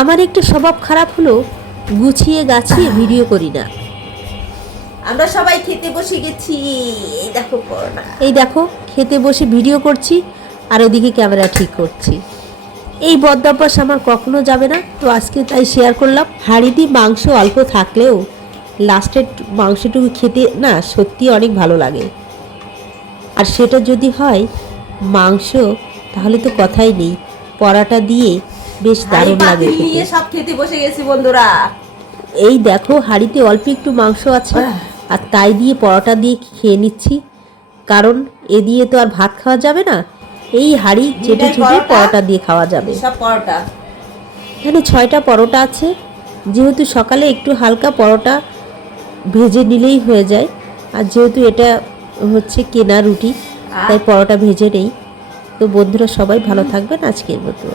আমার একটু স্বভাব খারাপ হলো, গুছিয়ে গাছিয়ে ভিডিও করি না। আমরা সবাই খেতে বসে গেছি। এই দেখো পরোটা। এই দেখো খেতে বসে ভিডিও করছি আর ওদিকে ক্যামেরা ঠিক করছি। এই বদঅভ্যাস আমার কখনো যাবে না, তো আজকে তাই শেয়ার করলাম। হাঁড়িতে মাংস অল্প থাকলেও লাস্টের মাংসটুকু খেতে না সত্যি অনেক ভালো লাগে। আর সেটা যদি হয় মাংস, তাহলে তো কথাই নেই, পরাটা দিয়ে বেশ দারুণ লাগে খেতে। নিয়ে সব খেতে বসে গেছি বন্ধুরা। এই দেখো হাঁড়িতে অল্প একটু মাংস আছে আর তাই দিয়ে পরোটা দিয়ে খেয়ে নিচ্ছি, কারণ এ দিয়ে তো আর ভাত খাওয়া যাবে না। এই হাঁড়ি চেটে চেটে পরোটা দিয়ে খাওয়া যাবে। সব পরোটা এখানে 6টা পরোটা আছে। যেহেতু সকালে একটু হালকা পরোটা ভেজে নিলেই হয়ে যায়, আর যেহেতু এটা হচ্ছে কেনা রুটি, তাই পরোটা ভেজে নেই। তো বন্ধুরা সবাই ভালো থাকবেন, আজকের মতো।